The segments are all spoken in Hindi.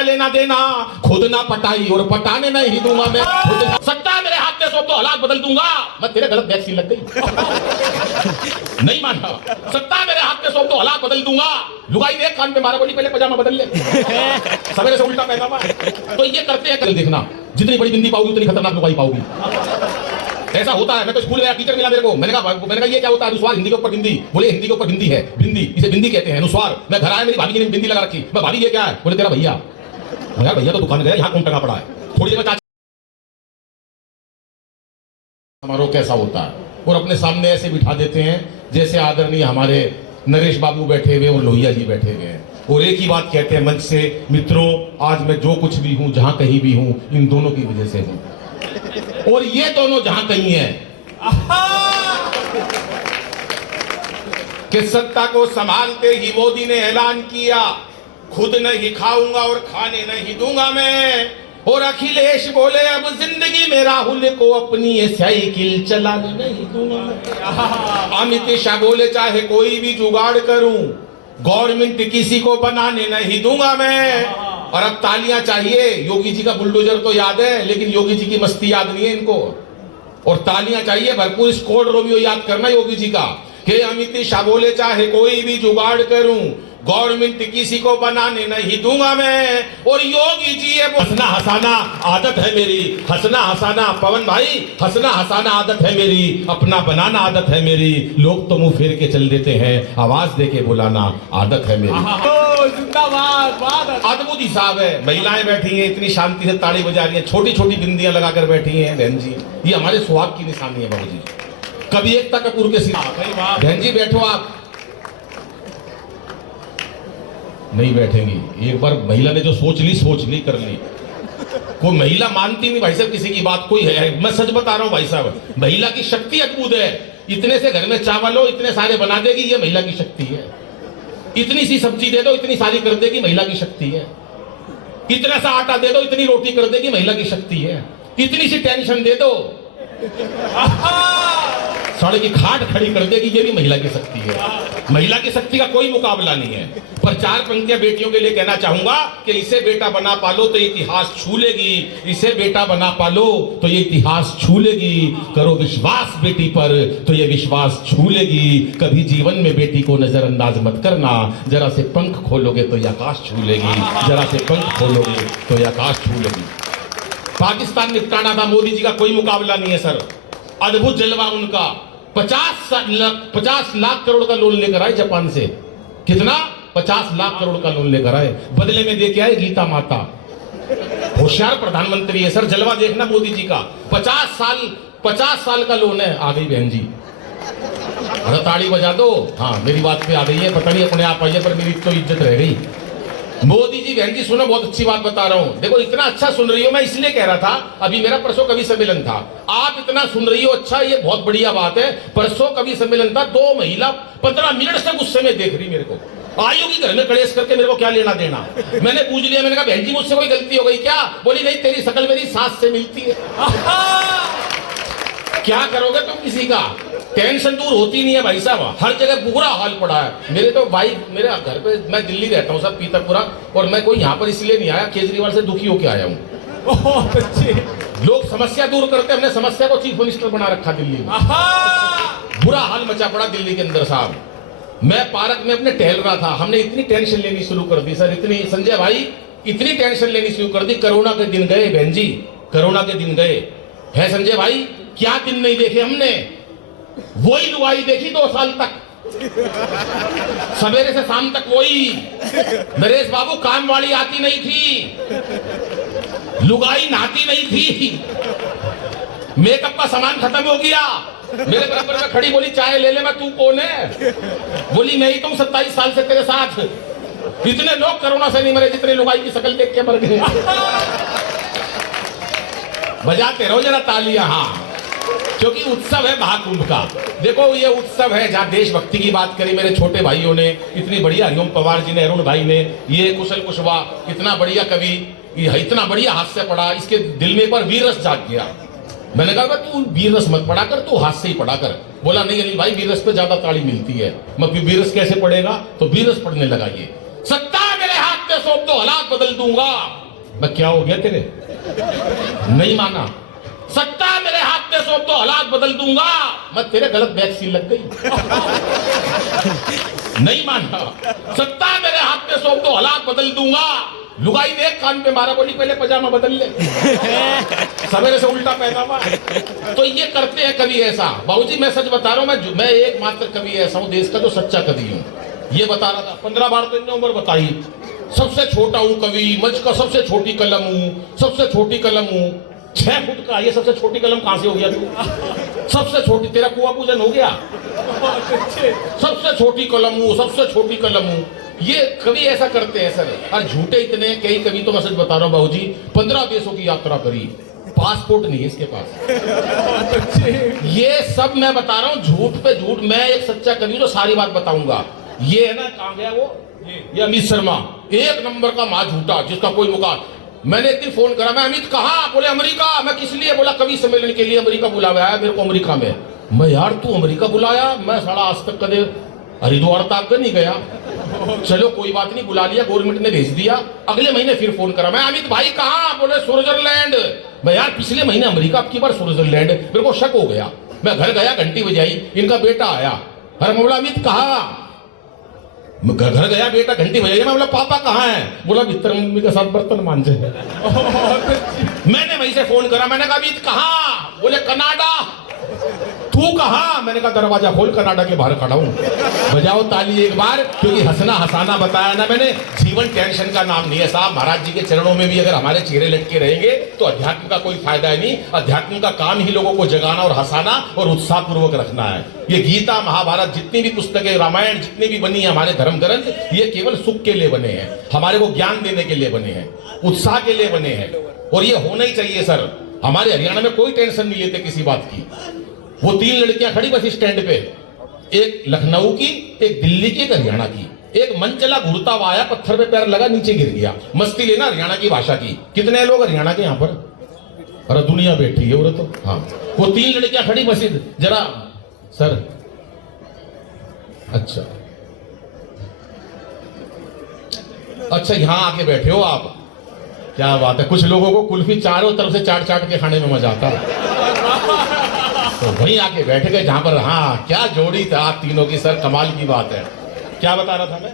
क्या लेना देना, खुद ना पटाई और पटाने नहीं दूंगा मैं। सत्ता मेरे हाथ में सो तो हालात बदल दूंगा। मैं तेरे गलत वैक्सीन लग गई नहीं माना। सत्ता मेरे हाथ में सो तो हालात बदल दूंगा। लुगाई देख कान पे मारा, बोली पहले पजामा बदल ले, सवेरे से उल्टा पहना हुआ। तो ये करते हैं, कल देखना जितनी बड़ी बिंदी पाओगी उतनी खतरनाक लुगाई पाओगी। ऐसा होता है। मैं तो स्कूल गया, टीचर मिला मेरे को, मैंने कहा ये क्या होता है? अनुस्वार हिंदी के ऊपर बिंदी। बोले हिंदी के ऊपर बिंदी है, बिंदी, इसे बिंदी कहते हैं, अनुस्वार। मैं घर आया, मेरी भाभी ने बिंदी लगा रखी। मैं भाभी ये क्या है? बोले तेरा भैया। यार भैया तो दुकान गया, यहाँ कौन टंगा पड़ा है? थोड़ी देर में समारोह कैसा होता है, और अपने सामने ऐसे बिठा देते हैं जैसे आदरणीय हमारे नरेश बाबू बैठे हुए और लोहिया जी बैठे हुए हैं, और एक ही बात कहते हैं मंच से, मित्रों आज मैं जो कुछ भी हूं, जहां कहीं भी हूं, इन दोनों की वजह से हूं। और ये दोनों जहां कहीं हैं कि सत्ता को संभालते ही मोदी ने ऐलान किया, खुद नहीं खाऊंगा और खाने नहीं दूंगा मैं। और अखिलेश बोले अब जिंदगी में राहुल को अपनी ये साइकिल चलाने नहीं दूंगा। अमित शाह बोले चाहे कोई भी जुगाड़ करूं, गवर्नमेंट किसी को बनाने नहीं दूंगा मैं। और अब तालियां चाहिए। योगी जी का बुलडोजर तो याद है, लेकिन योगी जी की मस्ती याद नहीं है इनको। और तालियां चाहिए भरपूर। स्कोर रोमियो याद करना योगी जी का कि अमित शाह बोले चाहे कोई भी जुगाड़ करूं, गवर्नमेंट किसी को बनाने नहीं दूंगा मैं। और योगी जी ये हंसना हंसाना आदत है मेरी, हंसना हंसाना, पवन भाई हंसना हंसाना आदत है मेरी, अपना बनाना आदत है मेरी। लोग तो मुंह फेर के चल देते हैं, आवाज दे के बुलाना आदत है मेरी। अद्भुत हिसाब है। महिलाएं बैठी हैं, इतनी शांति से ताली बजा रही हैं, छोटी छोटी बिंदियां लगाकर बैठी हैं। बहन जी ये हमारे सुहाग की निशानी है। बाबू जी कभी एकता कपूर के सिवा। बहन जी बैठो, आप नहीं बैठेंगी। एक बार महिला ने जो सोच ली कर ली। कोई महिला मानती नहीं भाई साहब किसी की बात, कोई है। मैं सच बता रहा हूं भाई साहब, महिला की शक्ति अद्भुत है। इतने से घर में चावल हो, इतने सारे बना देगी, ये महिला की शक्ति है। इतनी सी सब्जी दे दो, इतनी सारी कर देगी, महिला की शक्ति है। इतना सा आटा दे दो, इतनी रोटी कर देगी, महिला की शक्ति है। इतनी सी टेंशन दे दो, साड़ी की खाट खड़ी कर देगी, ये भी महिला की शक्ति है। महिला की शक्ति का कोई मुकाबला नहीं है। पर चार पंक्तियां बेटियों के लिए कहना चाहूंगा कि इसे बेटा बना पालो तो इतिहास छू लेगी, इसे बेटा बना पालो तो ये इतिहास छू लेगी। करो विश्वास बेटी पर तो ये विश्वास छू लेगी। कभी जीवन में बेटी को नजरअंदाज मत करना, जरा से पंख खोलोगे तो ये आकाश छू लेगी, जरा से पंख खोलोगे तो ये आकाश छू लेगी। पाकिस्तान निपटाना था, मोदी जी का कोई मुकाबला नहीं है सर। अद्भुत जलवा उनका। 50 लाख करोड़ का लोन लेकर आए जापान से। कितना? 50 लाख करोड़ का लोन लेकर आए, बदले में देके आए गीता माता। होशियार प्रधानमंत्री है सर। जलवा देखना मोदी जी का। 50 साल का लोन है। आ गई बहन जी, अरे ताड़ी बजा दो। हाँ मेरी बात पे आ गई है, पता नहीं अपने आप आई है, पर मेरी तो इज्जत रह गई। मोदी जी बहन जी सुनो, बहुत अच्छी बात बता रहा हूं। देखो इतना अच्छा सुन रही हो, मैं इसलिए कह रहा था, अभी मेरा परसों कवि सम्मेलन था, आप इतना सुन रही हो, अच्छा ये बहुत बढ़िया बात है। परसों कवि सम्मेलन था, 2 महिला 15 मिनट से गुस्से में देख रही मेरे को। आयु की घर में कलेश करके मेरे को क्या लेना देना। मैंने पूछ लिया, मैंने कहा बहन जी मुझसे कोई गलती हो गई क्या? बोली नहीं, तेरी शकल मेरी सास से मिलती है। क्या करोगे तुम किसी का? टेंशन दूर होती नहीं है भाई साहब, हर जगह बुरा हाल पड़ा है। मेरे तो भाई मेरे घर पे, मैं दिल्ली रहता हूँ सब पीतरपुरा, और मैं कोई यहाँ पर इसलिए नहीं आया, केजरीवाल से दुखी होके आया हूँ। लोग समस्या दूर करते, हमने समस्या को चीफ मिनिस्टर बना रखा दिल्ली में। बुरा हाल मचा पड़ा दिल्ली के अंदर साहब। मैं पार्क में अपने टहल रहा था, हमने इतनी टेंशन लेनी शुरू कर दी सर, इतनी, संजय भाई इतनी टेंशन लेनी शुरू कर दी। कोरोना के दिन गए बहन जी, कोरोना के दिन गए है संजय भाई। क्या दिन नहीं देखे हमने, वही लुगाई देखी 2 साल तक, सवेरे से शाम तक वही। नरेश बाबू काम वाली आती नहीं थी, लुगाई नहाती नहीं थी, मेकअप का सामान खत्म हो गया। मेरे बराबर में खड़ी, बोली चाय ले ले। मैं तू कौन है? बोली मैं ही तो 27 साल से तेरे साथ। इतने लोग कोरोना से नहीं मरे जितने लुगाई की शक्ल देख के मर गए। बजाते रहो जरा तालियां। हाँ, क्योंकि उत्सव है महाकुंभ का। देखो ये उत्सव है जहां देशभक्ति की बात करी मेरे छोटे भाइयों ने, इतनी बढ़िया, हरिओम पवार जी ने, अरुण भाई ने, ये कुशल कुशवाहा, इतना बढ़िया कवि, इतना बढ़िया हास्य पढ़ा, इसके दिल में एक बार वीर रस जाग गया। मैंने कहा तू वीर रस मत पढ़ा कर, तू हास्य ही पढ़ा कर। बोला नहीं अनिल भाई, वीर रस पे ज्यादा ताड़ी मिलती है। मैं वीर रस कैसे पढ़ेगा? तो वीर रस पढ़ने लगा। ये सत्ता मेरे हाथ में सौंप दो, हालात बदल दूंगा। मैं क्या हो गया तेरे? नहीं माना। सत्ता मेरे हाथ में सौंप दो, हालात बदल दूंगा। मैं तेरे गलत वैक्सीन लग गई। नहीं माना। सत्ता मेरे हाथ में सौंप दो, हालात बदल दूंगा। लुगाई ने एक कान पे मारा, बोली पहले पजामा बदल ले। सवेरे से उल्टा पहना हुआ। तो ये करते हैं कवि ऐसा। बाबूजी मैं सच बता रहा हूं, मैं एकमात्र कवि ऐसा हूं देश का जो सच्चा कवि हूं। ये बता रहा था 15 बार तो इन्होंने उम्र बताई। सबसे छोटा हूं कवि, मंच का सबसे छोटी कलम हूं, सबसे छोटी कलम हूं। 6 फुट का, ये सबसे छोटी कलम कहां से हो गया तू? सबसे छोटी, तेरा कुआं पूजन हो गया? सबसे छोटी कलम हूं, सबसे छोटी कलम हूं। ये कवि ऐसा करते हैं सर। और झूठे इतने, कई कवि तो मैं सच बता रहा हूं बाबूजी, 15 देशों की यात्रा करी, पासपोर्ट नहीं है इसके पास। ये सब मैं बता रहा हूं झूठ पे झूठ। मैं एक सच्चा कवि जो सारी बात बताऊंगा। ये है ना, कहां गया वो, ये अमित शर्मा, एक नंबर का मां झूठा, जिसका कोई मुकाम। मैंने एक दिन फोन करा, मैं अमित कहां? बोले अमेरिका। मैं किस लिए? बोला कवि सम्मेलन के लिए अमेरिका बुलाया है मेरे को अमेरिका में। मैं यार तू अमेरिका बुलाया? मैं साला आज तक कदे हरिद्वार तक नहीं गया। चलो कोई बात नहीं, बुला लिया, गवर्नमेंट ने भेज दिया। अगले महीने फिर फोन करा, मैं अमित भाई कहां? बोले स्विट्जरलैंड। मैं यार पिछले महीने अमेरिका, अब की बार स्विट्जरलैंड। मेरे को शक हो गया। मैं घर गया, घंटी बजाई, इनका बेटा आया। अरे मैं बोला अमित कहां? घर गया, बेटा घंटी बजाई। मैं बोला पापा कहां है? बोला भीतर मम्मी के साथ बर्तन मांजे। मैंने वहीं से फोन करा, मैंने कहा अमित कहां? बोले कनाडा। तू कहां? मैंने कहा दरवाजा खोल, कनाडा के बाहर खड़ा हूं। बजाओ ताली एक बार, क्योंकि हंसना हंसाना बताया ना मैंने। जीवन टेंशन का नाम नहीं है साहब। महाराज जी के चरणों में भी अगर हमारे चेहरे लटके रहेंगे तो अध्यात्म का कोई फायदा है नहीं। अध्यात्म का काम ही लोगों को जगाना और हंसाना और उत्साह पूर्वक रखना है। ये गीता, महाभारत, जितनी भी पुस्तकें, रामायण जितनी भी बनी है, हमारे धर्म ग्रंथ, ये केवल सुख के लिए बने हैं, हमारे को ज्ञान देने के लिए बने हैं, उत्साह के लिए बने हैं। और ये होना ही चाहिए सर। हमारे हरियाणा में कोई टेंशन नहीं लेते किसी बात की। वो 3 लड़कियां खड़ी बस स्टैंड पे, एक लखनऊ की, एक दिल्ली की, एक हरियाणा की। एक मन चला, घूरता हुआ आया, पत्थर पे पैर लगा, नीचे गिर गया। मस्ती लेना हरियाणा की भाषा की। कितने लोग हरियाणा के यहाँ पर? अरे दुनिया बैठी है वो तो। हाँ, वो 3 लड़कियां खड़ी बस। जरा सर, अच्छा अच्छा, यहां आके बैठे हो आप, क्या बात है। कुछ लोगों को कुल्फी चारों तरफ से चाट चाट के खाने में मजा आता है, तो वहीं आके बैठ गए जहां पर। हाँ, क्या जोड़ी था आप तीनों की सर, कमाल की बात है। क्या बता रहा था मैं?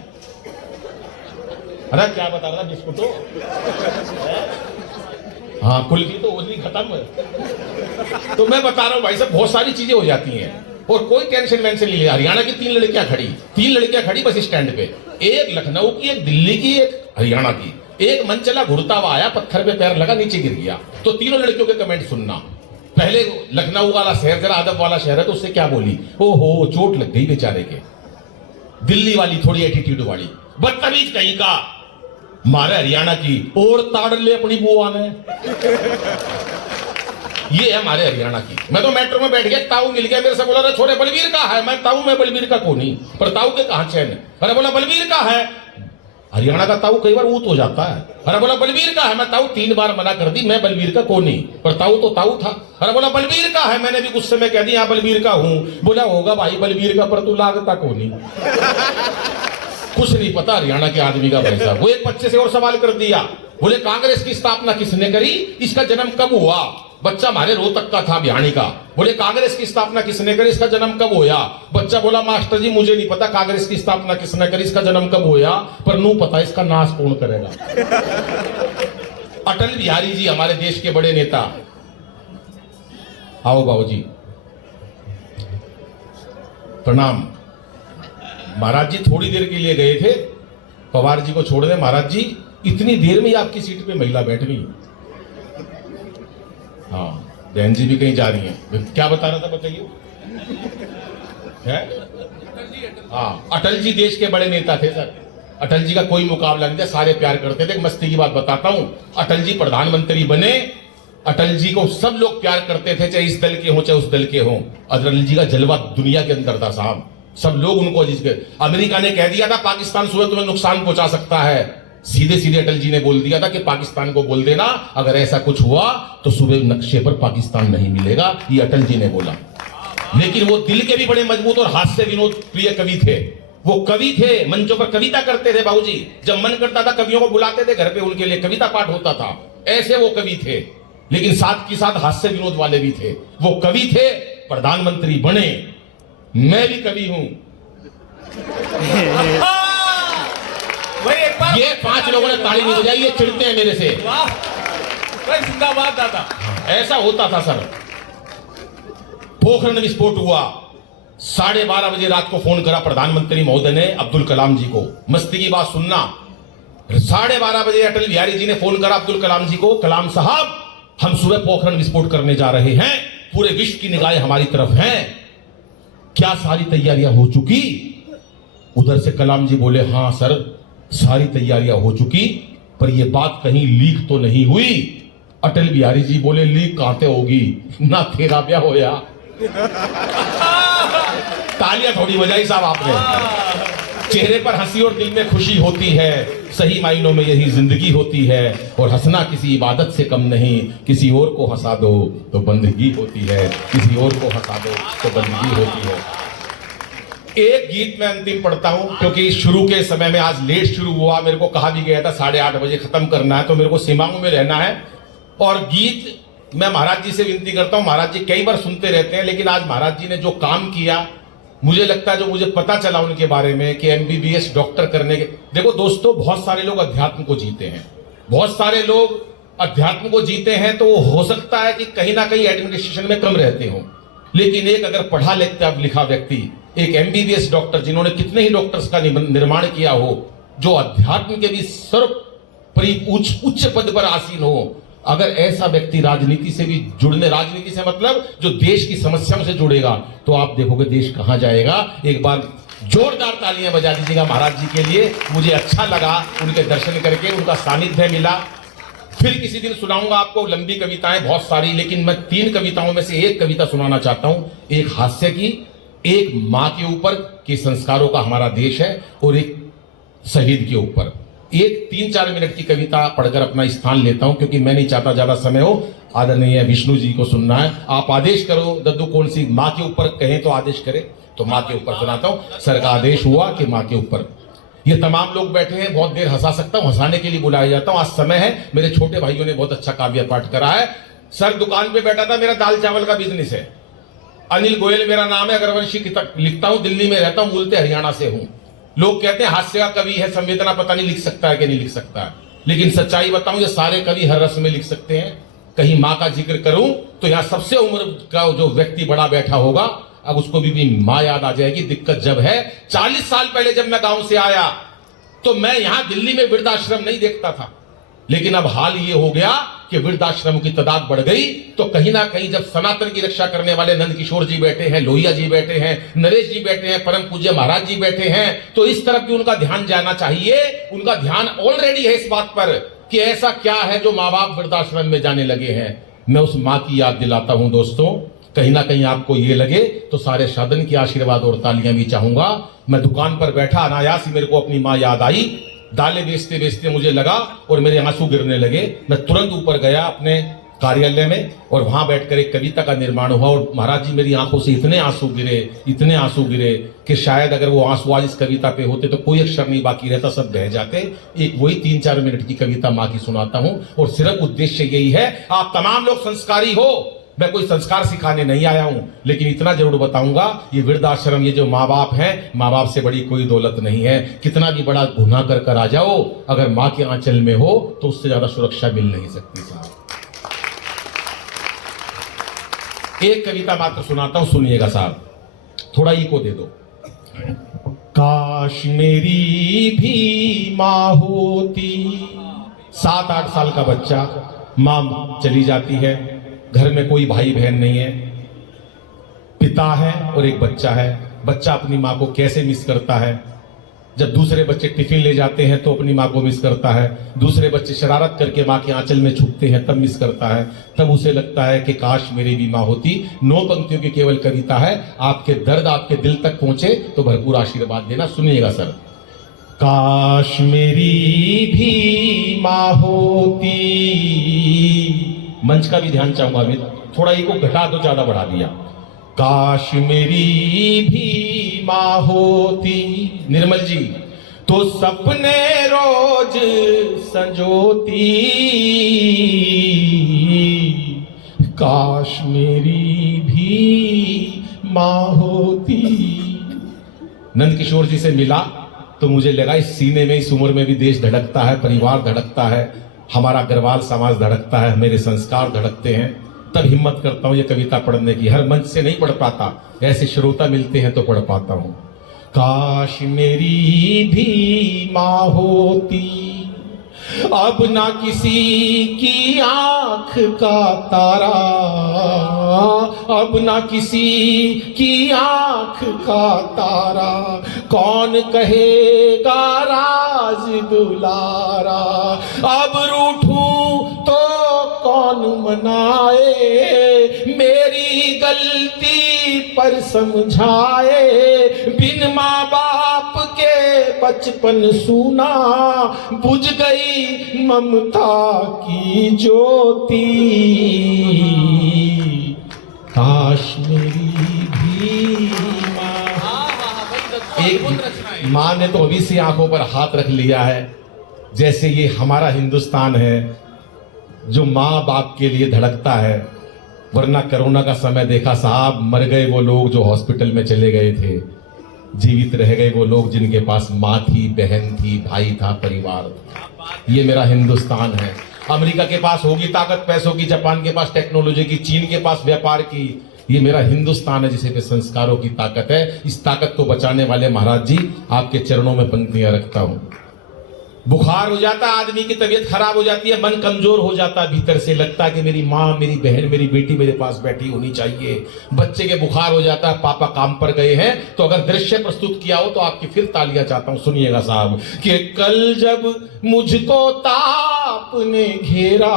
अरे क्या बता रहा था? बिस्कुटों, हाँ कुल्फी तो उसी खत्म। तो मैं बता रहा हूं भाई साहब, बहुत सारी चीजें हो जाती हैं और कोई टेंशन वेंशन नहीं लिया। हरियाणा की 3 लड़कियां खड़ी, 3 लड़कियां खड़ी बस स्टैंड पे, एक लखनऊ की, एक दिल्ली की, एक हरियाणा की। एक मन चला, घुरता हुआ आया, पत्थर पे पैर लगा, नीचे गिर गया। तो तीनों लड़कियों के कमेंट सुनना। पहले लखनऊ वाला शहर जरा अदब वाला शहर है, तो उससे क्या बोली? ओहो चोट लग गई बेचारे के। दिल्ली वाली थोड़ी एटीट्यूड वाली, बदतमीज कहीं का, मारे हरियाणा की, और ताड़ ले अपनी बुआ ने। ये है हमारे हरियाणा की। मैं तो मेट्रो में बैठ गया, ताऊ मिल गया, मेरे से बोला छोरे बलवीर का है। मैं ताऊ में बलवीर का को नहीं, पर ताऊ के कहां चैन? अरे बोला बलवीर का है। हरियाणा का ताऊ कई बार ऊत हो जाता है। अरे बोला बलवीर का है। मैं ताऊ 3 बार मना कर दी, मैं बलवीर का को नहीं, पर ताऊ तो ताऊ था। अरे बोला बलवीर का है। मैंने भी गुस्से में कह दिया हाँ बलवीर का हूं। बोला होगा भाई बलवीर का, पर तू लागता को नहीं। कुछ नहीं पता हरियाणा के आदमी का भाई साहब। वो एक बच्चे से और सवाल कर दिया, बोले कांग्रेस की स्थापना किसने करी? इसका जन्म कब हुआ? बच्चा हमारे रोहतक का था, बिहानी का। बोले कांग्रेस की स्थापना किसने करी? इसका जन्म कब होया? बच्चा बोला मास्टर जी मुझे नहीं पता कांग्रेस की स्थापना किसने करी, इसका जन्म कब होया, पर नू पता इसका नाश कौन करेगा। अटल बिहारी जी हमारे देश के बड़े नेता। आओ बाबूजी, प्रणाम। महाराज जी थोड़ी देर के लिए गए थे पवार जी को छोड़ने। महाराज जी इतनी देर में ही आपकी सीट पे महिला बैठ गई। हाँ, बहन जी भी कहीं जा रही हैं। क्या बता रहा था बताइए? हाँ, अटल जी देश के बड़े नेता थे सर। अटल जी का कोई मुकाबला नहीं था, सारे प्यार करते थे। मस्ती की बात बताता हूं, अटल जी प्रधानमंत्री बने, अटल जी को सब लोग प्यार करते थे, चाहे इस दल के हों चाहे उस दल के हों। अटल जी का जलवा दुनिया के अंदर था साहब, सब लोग उनको अमेरिका ने कह दिया था पाकिस्तान सुबह तुम्हें नुकसान पहुंचा सकता है, सीधे सीधे अटल जी ने बोल दिया था कि पाकिस्तान को बोल देना अगर ऐसा कुछ हुआ तो सुबह नक्शे पर पाकिस्तान नहीं मिलेगा। ये अटल जी ने बोला। लेकिन वो दिल के भी बड़े मजबूत और हास्य विनोद प्रिय कवि थे। वो कवि थे, मंचों पर कविता करते थे बाबूजी। जब मन करता था कवियों को बुलाते थे घर पे, उनके लिए कविता पाठ होता था। ऐसे वो कवि थे, लेकिन साथ के साथ हास्य विनोद वाले भी थे। वो कवि थे, प्रधानमंत्री बने। मैं भी कवि हूं। ये 5 लोगों ने ताली नहीं बजाई, ये चिढ़ते हैं मेरे से। जिंदाबाद दादा। ऐसा होता था सर। पोखरण विस्फोट हुआ, 12:30 बजे रात को फोन करा प्रधानमंत्री महोदय ने अब्दुल कलाम जी को। मस्ती की बात सुनना, 12:30 बजे अटल बिहारी जी ने फोन करा अब्दुल कलाम जी को, कलाम साहब हम सुबह पोखरण विस्फोट करने जा रहे हैं, पूरे विश्व की निगाहें हमारी तरफ हैं, क्या सारी तैयारियां हो चुकी? उधर से कलाम जी बोले, हां सर सारी तैयारियां हो चुकी, पर यह बात कहीं लीक तो नहीं हुई? अटल बिहारी जी बोले, लीक कहां होगी, ना तेरा ब्याह होया। तालियां थोड़ी बजाई साहब आपने। चेहरे पर हंसी और दिल में खुशी होती है, सही मायनों में यही जिंदगी होती है। और हंसना किसी इबादत से कम नहीं, किसी और को हंसा दो तो बंदगी होती है, किसी और को हंसा दो तो बंदगी होती है। एक गीत मैं अंतिम पढ़ता हूं, क्योंकि शुरू के समय में आज लेट शुरू हुआ, मेरे को कहा भी गया था 8:30 बजे खत्म करना है, तो मेरे को सीमाओं में रहना है। और गीत मैं महाराज जी से विनती करता हूं, महाराज जी कई बार सुनते रहते हैं, लेकिन आज महाराज जी ने जो काम किया, मुझे लगता है जो मुझे पता चला उनके बारे में कि MBBS डॉक्टर करने के। देखो दोस्तों, बहुत सारे लोग अध्यात्म को जीते हैं, बहुत सारे लोग अध्यात्म को जीते हैं, तो वो हो सकता है कि कहीं ना कहीं एडमिनिस्ट्रेशन में कम रहते हो, लेकिन एक अगर पढ़ा लिखा व्यक्ति, एक MBBS डॉक्टर, जिन्होंने कितने ही डॉक्टर्स का निर्माण किया हो, जो अध्यात्म के भी सर्वोपरि उच्च पद पर आसीन हो, अगर ऐसा व्यक्ति राजनीति से भी जुड़ने, राजनीति से मतलब जो देश की समस्याओं से जुड़ेगा, तो आप देखोगे देश कहां जाएगा। एक बार जोरदार तालियां बजा दीजिएगा महाराज जी के लिए। मुझे अच्छा लगा उनके दर्शन करके, उनका सानिध्य मिला। फिर किसी दिन सुनाऊंगा आपको लंबी कविताएं बहुत सारी, लेकिन मैं 3 कविताओं में से एक कविता सुनाना चाहता हूं। एक हास्य की, एक मां के ऊपर कि संस्कारों का हमारा देश है, और एक शहीद के ऊपर। एक 3-4 मिनट की कविता पढ़कर अपना स्थान लेता हूं, क्योंकि मैं नहीं चाहता ज्यादा समय हो। आदरणीय विष्णु जी को सुनना है, आप आदेश करो दद्दू, कौन सी मां के ऊपर कहें तो आदेश करे, तो मां के ऊपर सुनाता हूं। सर का आदेश हुआ कि मां के ऊपर। ये तमाम लोग बैठे हैं, बहुत देर हंसा सकता हूं, हंसाने के लिए बुलाया जाता हूं। आज समय है, मेरे छोटे भाइयों ने बहुत अच्छा काव्य पाठ करा है। सर दुकान पे बैठा था, मेरा दाल चावल का बिजनेस है। अनिल गोयल मेरा नाम है, अग्रवंशी लिखता हूं, दिल्ली में रहता हूं, मूलतः हरियाणा से हूं। लोग कहते हैं हास्य का कवि है, संवेदना पता नहीं लिख सकता है कि नहीं लिख सकता है, लेकिन सच्चाई बताऊं, ये सारे कवि हर रस में लिख सकते हैं। कहीं मां का जिक्र करूं तो यहां सबसे उम्र का जो व्यक्ति बड़ा बैठा होगा, अब उसको भी मां याद आ जाएगी। दिक्कत जब है, 40 साल पहले जब मैं गांव से आया, तो मैं यहां दिल्ली में वृद्धाश्रम नहीं देखता था, लेकिन अब हाल ये हो गया कि वृद्धाश्रम की तादाद बढ़ गई। तो कहीं ना कहीं जब सनातन की रक्षा करने वाले नंद किशोर जी बैठे हैं, लोहिया जी बैठे हैं, नरेश जी बैठे हैं, परम पूज्य महाराज जी बैठे हैं, तो इस तरफ भी उनका ध्यान जाना चाहिए। उनका ध्यान ऑलरेडी है इस बात पर कि ऐसा क्या है जो माँ बाप वृद्धाश्रम में जाने लगे हैं। मैं उस माँ की याद दिलाता हूं दोस्तों, कहीं ना कहीं आपको ये लगे तो सारे सदन की आशीर्वाद और तालियां भी चाहूंगा। मैं दुकान पर बैठा, अनायास ही मेरे को अपनी माँ याद आई। दालें बेचते बेचते मुझे लगा और मेरे आंसू गिरने लगे। मैं तुरंत ऊपर गया अपने कार्यालय में, और वहां बैठकर एक कविता का निर्माण हुआ। और महाराज जी मेरी आंखों से इतने आंसू गिरे कि शायद अगर वो आंसू आज इस कविता पे होते तो कोई अक्षर नहीं बाकी रहता, सब बह जाते। एक वही 3-4 मिनट की कविता माँ की सुनाता हूं, और सिर्फ उद्देश्य यही है, आप तमाम लोग संस्कारी हो। मैं कोई संस्कार सिखाने नहीं आया हूं, लेकिन इतना जरूर बताऊंगा, ये वृद्धाश्रम, ये जो माँ बाप हैं, माँ बाप से बड़ी कोई दौलत नहीं है। कितना भी बड़ा गुनाह कर आ जाओ, अगर माँ के आंचल में हो तो उससे ज्यादा सुरक्षा मिल नहीं सकती साहब। एक कविता मात्र सुनाता हूं, सुनिएगा साहब, थोड़ा इको दे दो। काश मेरी भी माँ होती। 7-8 साल का बच्चा, माँ चली जाती है, घर में कोई भाई बहन नहीं है, पिता है और एक बच्चा है। बच्चा अपनी माँ को कैसे मिस करता है। जब दूसरे बच्चे टिफिन ले जाते हैं तो अपनी माँ को मिस करता है, दूसरे बच्चे शरारत करके माँ के आंचल में छुपते हैं तब मिस करता है। तब उसे लगता है कि काश मेरी भी माँ होती। 9 पंक्तियों की केवल कविता है, आपके दर्द आपके दिल तक पहुंचे तो भरपूर आशीर्वाद देना। सुनिएगा सर। काश मेरी भी माँ होती, मंच का भी ध्यान चाहूंगा, अभी थोड़ा इको घटा दो, ज्यादा बढ़ा दिया। काश मेरी भी माँ होती, निर्मल जी, तो सपने रोज संजोती, काश मेरी भी माँ होती। नंद किशोर जी से मिला तो मुझे लगा इस सीने में, इस उम्र में भी देश धड़कता है, परिवार धड़कता है, हमारा गढ़वाल समाज धड़कता है, मेरे संस्कार धड़कते हैं। तब हिम्मत करता हूं ये कविता पढ़ने की। हर मंच से नहीं पढ़ पाता, ऐसे श्रोता मिलते हैं तो पढ़ पाता हूं। काश मेरी भी माँ होती, अब ना किसी की आंख का तारा, अब ना किसी की आंख का तारा, कौन कहेगा राज दुलारा। अब रूठूं तो कौन मनाए, मेरी गलती पर समझाए। बिन माँ बाप के बचपन सूना, बुझ गई ममता की ज्योति। काश मेरी भी एक माँ ने तो अभी से आंखों पर हाथ रख लिया है, जैसे ये हमारा हिंदुस्तान है जो माँ बाप के लिए धड़कता है। वरना कोरोना का समय देखा साहब, मर गए वो लोग जो हॉस्पिटल में चले गए थे, जीवित रह गए वो लोग जिनके पास माँ थी, बहन थी, भाई था, परिवार था। ये मेरा हिंदुस्तान है। अमेरिका के पास होगी ताकत पैसों की, जापान के पास टेक्नोलॉजी की, चीन के पास व्यापार की। ये मेरा हिंदुस्तान है जिसे पे संस्कारों की ताकत है। इस ताकत को बचाने वाले महाराज जी आपके चरणों में पंक्तियां रखता हूं। बुखार हो जाता है, आदमी की तबीयत खराब हो जाती है, मन कमजोर हो जाता है, भीतर से लगता है कि मेरी माँ, मेरी बहन, मेरी बेटी मेरे पास बैठी होनी चाहिए। बच्चे के बुखार हो जाता है, पापा काम पर गए हैं, तो अगर दृश्य प्रस्तुत किया हो तो आपकी फिर तालियां चाहता हूं, सुनिएगा साहब। कि कल जब मुझको ताप ने घेरा,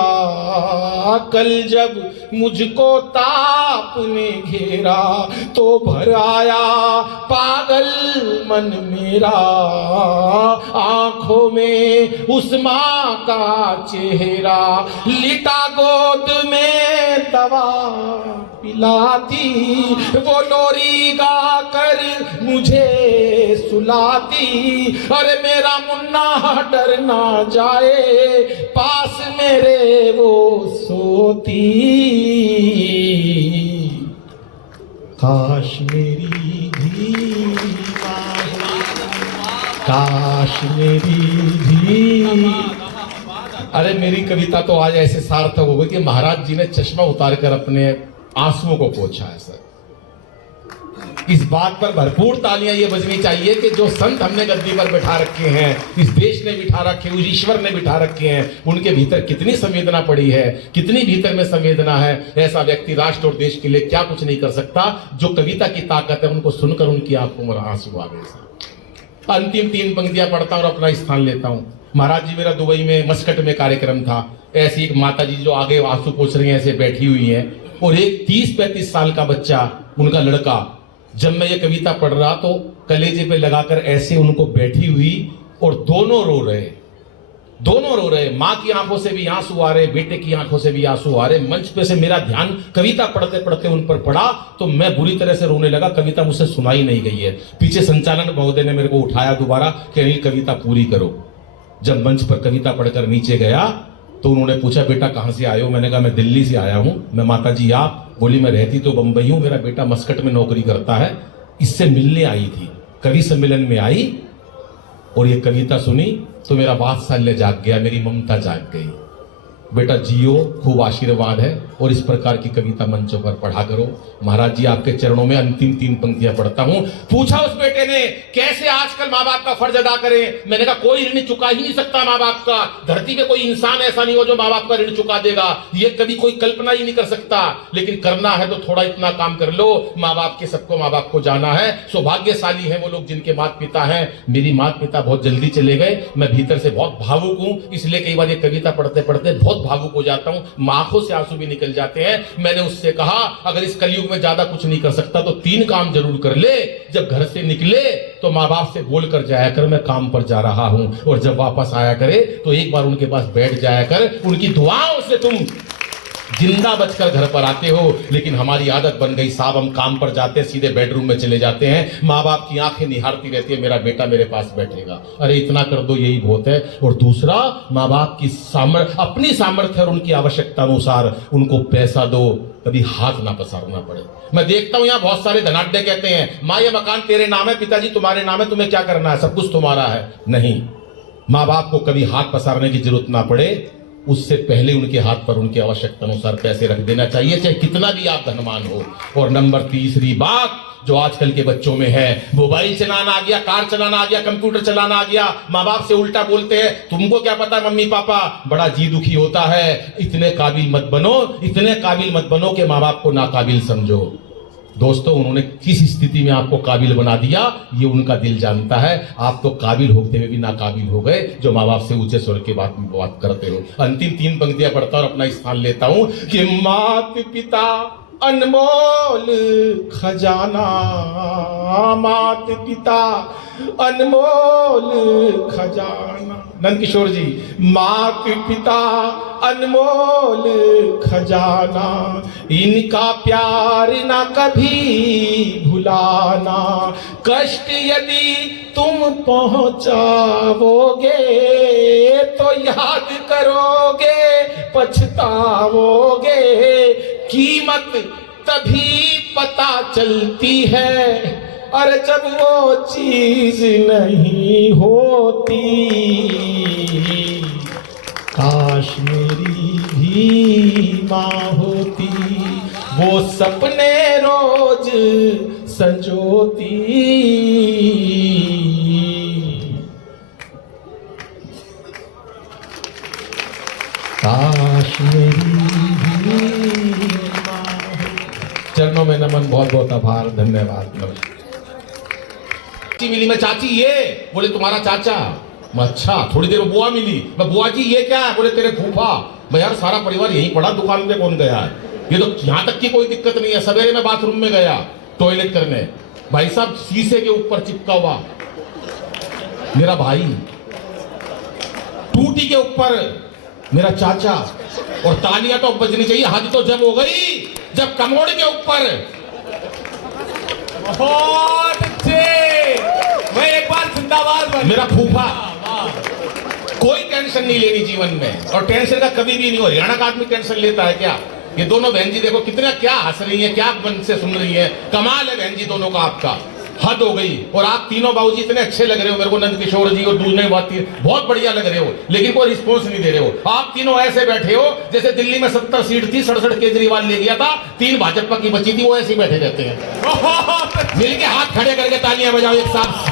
कल जब मुझको ताप ने घेरा, तो भर आया पागल मन मेरा। आंखों में उस माँ का चेहरा, लिटा गोद में दवा पिलाती, वो लोरी गा कर मुझे सुलाती। अरे मेरा मुन्ना डर ना जाए, पास मेरे वो सोती। काश मेरी भी माँ, काश मेरी भी। अरे मेरी कविता तो आज ऐसे सार्थक हो गई कि महाराज जी ने चश्मा उतार कर अपने आंसुओं को पोंछा है सर। इस बात पर भरपूर तालियां ये बजनी चाहिए कि जो संत हमने गद्दी पर बिठा रखे हैं, इस देश ने बिठा रखे, उस ईश्वर ने बिठा रखे हैं, उनके भीतर कितनी संवेदना पड़ी है, कितनी भीतर में संवेदना है। ऐसा व्यक्ति राष्ट्र और देश के लिए क्या कुछ नहीं कर सकता। जो कविता की ताकत है, उनको सुनकर उनकी आंखों में आंसू आ गए। अंतिम 3 पंक्तियां पढ़ता हूं और अपना स्थान लेता हूं। महाराज जी मेरा दुबई में मस्कट में कार्यक्रम था। ऐसी एक माता जी जो आगे आंसू पोंछ रही हैं, ऐसे बैठी हुई हैं, और एक 30-35 साल का बच्चा, उनका लड़का, जब मैं ये कविता पढ़ रहा तो कलेजे पे लगाकर ऐसे उनको बैठी हुई, और दोनों रो रहे, दोनों रो रहे। माँ की आंखों से भी आंसू आ रहे, बेटे की आंखों से भी आंसू आ रहे। मंच पे से मेरा ध्यान कविता पढ़ते पढ़ते उन पर पड़ा तो मैं बुरी तरह से रोने लगा। कविता मुझसे सुनाई नहीं गई है। पीछे संचालन महोदय ने मेरे को उठाया दोबारा कि नहीं, कविता पूरी करो। जब मंच पर कविता पढ़कर नीचे गया तो उन्होंने पूछा, बेटा कहाँ से आए हो? मैंने कहा मैं दिल्ली से आया हूँ। मैं माता जी आप? बोली मैं रहती तो बंबई हूँ, मेरा बेटा मस्कट में नौकरी करता है, इससे मिलने आई थी। कवि सम्मेलन में आई और ये कविता सुनी तो मेरा वात्सल्य जाग गया, मेरी ममता जाग गई। बेटा जियो, खूब आशीर्वाद है, और इस प्रकार की कविता मंचों पर पढ़ा करो। महाराज जी आपके चरणों में अंतिम 3 पंक्तियां पढ़ता हूं। पूछा उस बेटे ने, कैसे आजकल माँ बाप का फर्ज अदा करें? मैंने कहा कोई ऋण चुका ही नहीं सकता माँ बाप का। धरती पे कोई इंसान ऐसा नहीं हो जो माँ बाप का ऋण चुका देगा, ये कभी कोई कल्पना ही नहीं कर सकता। लेकिन करना है तो थोड़ा इतना काम कर लो, माँ बाप के, सबको माँ बाप को जाना है। सौभाग्यशाली है वो लोग जिनके माता पिता हैं। मेरी माता पिता बहुत जल्दी चले गए। मैं भीतर से बहुत भावुक हूं, इसलिए कई बार ये कविता पढ़ते पढ़ते बहुत भावुक हो जाता हूं, आंखों से आंसू भी निकल जाते हैं। मैंने उससे कहा अगर इस कलयुग में ज्यादा कुछ नहीं कर सकता तो 3 काम जरूर कर ले। जब घर से निकले तो माँ बाप से बोल कर जाया कर मैं काम पर जा रहा हूं, और जब वापस आया करे तो एक बार उनके पास बैठ जाया कर, उनकी दुआओं से तुम जिंदा बचकर घर पर आते हो, लेकिन हमारी आदत बन गई साहब, हम काम पर जाते हैं सीधे बेडरूम में चले जाते हैं, माँ बाप की आंखें निहारती रहती है, मेरा बेटा मेरे पास बैठेगा, अरे इतना कर दो यही बहुत है। और दूसरा, माँ बाप की अपनी सामर्थ्य और उनकी आवश्यकता अनुसार उनको पैसा दो, कभी हाथ ना पसारना पड़े। मैं देखता हूं यहां बहुत सारे धनाढ्य कहते हैं, माँ ये मकान तेरे नाम है, पिताजी तुम्हारे नाम है, तुम्हें क्या करना है, सब कुछ तुम्हारा है। नहीं, माँ बाप को कभी हाथ पसारने की जरूरत ना पड़े, उससे पहले उनके हाथ पर उनकी आवश्यकता अनुसार पैसे रख देना चाहिए, चाहे कितना भी आप धनवान हो। और नंबर तीसरी बात जो आजकल के बच्चों में है, मोबाइल चलाना आ गया, कार चलाना आ गया, कंप्यूटर चलाना आ गया, माँ बाप से उल्टा बोलते हैं, तुमको क्या पता मम्मी पापा, बड़ा जी दुखी होता है। इतने काबिल मत बनो, इतने काबिल मत बनो कि माँ बाप को नाकाबिल समझो। दोस्तों, उन्होंने किस स्थिति में आपको काबिल बना दिया ये उनका दिल जानता है। आप तो काबिल होते हुए भी नाकाबिल हो गए, जो माँ बाप से ऊंचे स्वर की बात करते हो। अंतिम 3 पंक्तियां पढ़ता और अपना स्थान लेता हूं कि मात पिता अनमोल खजाना, मात पिता अनमोल खजाना। नंद किशोर जी, मात पिता अनमोल खजाना, इनका प्यार ना कभी भुलाना, कष्ट यदि तुम पहुंचाओगे तो याद करोगे पछताओगे, कीमत तभी पता चलती है और जब वो चीज नहीं होती। काश मेरी भी माँ होती, वो सपने रोज संजोती। काश मेरी भी माँ होती। चरणों में नमन, बहुत बहुत आभार, धन्यवाद, नमस्कार। मिली मैं चाची, ये बोले तुम्हारा चाचा। मैं अच्छा, थोड़ी देर में बुआ मिली, मैं बुआ जी ये क्या है, बोले तेरे फूफा। मैं यार सारा परिवार यहीं पड़ा, दुकान पे कौन गया है, ये तो यहाँ तक की कोई दिक्कत नहीं है। सवेरे मैं बाथरूम में गया टॉयलेट करने, भाई साहब शीशे के ऊपर चिपका हुआ मेरा भाई, टूटी के ऊपर मेरा चाचा, और तालियां तो बजनी चाहिए। हद तो जब हो गई जब कमोड़ के ऊपर। बहुत अच्छे, मैं एक बार जिंदाबाद मेरा फूफा। कोई टेंशन नहीं लेनी जीवन में, और टेंशन का कभी भी नहीं हो। हरियाणा का आदमी टेंशन लेता है क्या? ये दोनों बहन जी देखो कितना क्या हंस रही है, क्या मन से सुन रही है, कमाल है बहन जी दोनों का, आपका हद हो गई। और आप तीनों बाबूजी इतने अच्छे लग रहे हो मेरे को, नंद किशोर जी और दूसरे बात बहुत बढ़िया लग रहे हो, लेकिन कोई रिस्पॉन्स नहीं दे रहे हो। आप तीनों ऐसे बैठे हो जैसे दिल्ली में 70 सीट थी, 67 केजरीवाल ले गया था, 3 भाजपा की बची थी, वो ऐसे ही बैठे रहते हैं। मिलके हाथ खड़े करके तालियां बजाओ एक साथ।